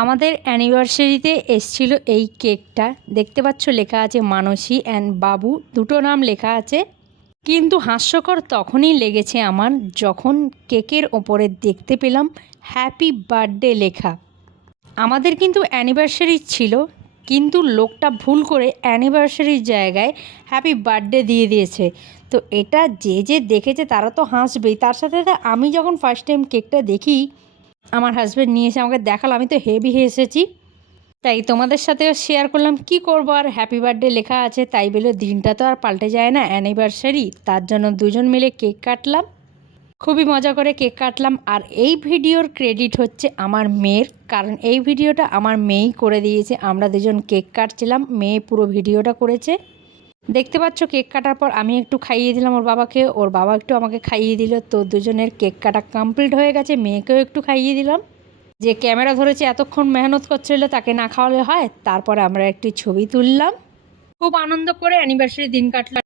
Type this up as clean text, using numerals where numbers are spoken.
আমাদের অ্যানিভার্সারিতে এসছিল এই কেকটা। দেখতে পাচ্ছ লেখা আছে মানসী অ্যান্ড বাবু, দুটো নাম লেখা আছে। কিন্তু হাস্যকর তখনই লেগেছে আমার যখন কেকের ওপরে দেখতে পেলাম হ্যাপি বার্থডে লেখা। আমাদের কিন্তু অ্যানিভার্সারি ছিল, কিন্তু লোকটা ভুল করে অ্যানিভার্সারির জায়গায় হ্যাপি বার্থডে দিয়ে দিয়েছে। তো এটা যে যে দেখেছে তারা তো হাসবেই, তার সাথে সাথে আমি যখন ফার্স্ট টাইম কেকটা দেখি, আমার হাজব্যান্ড নিয়ে এসে আমাকে দেখালো, আমি তো হেভি হেসেছি। তাই তোমাদের সাথেও শেয়ার করলাম। কি করবো আর, হ্যাপি বার্থডে লেখা আছে তাই বলে দিনটা তো আর পাল্টে যায় না, অ্যানিভার্সারি। তার জন্য দুজন মিলে কেক কাটলাম, খুবই মজা করে কেক কাটলাম। আর এই ভিডিওর ক্রেডিট হচ্ছে আমার মেয়ের, কারণ এই ভিডিওটা আমার মেয়েই করে দিয়েছে। আমরা দুজন কেক কাটছিলাম, মেয়ে পুরো ভিডিওটা করেছে। দেখতে পাচ্ছ কেক কাটার পর আমি একটু খাইয়ে দিলাম ওর বাবাকে, ওর বাবা একটু আমাকে খাইয়ে দিল। তো দুজনের কেক কাটা কমপ্লিট হয়ে গেছে, মেয়েকেও একটু খাইয়ে দিলাম। যে ক্যামেরা ধরেছে এতক্ষণ মেহনত করছিল তাকে না খাওয়ালে হয়। তারপরে আমরা একটি ছবি তুললাম, খুব আনন্দ করে অ্যানিভার্সারি দিন কাটলাম।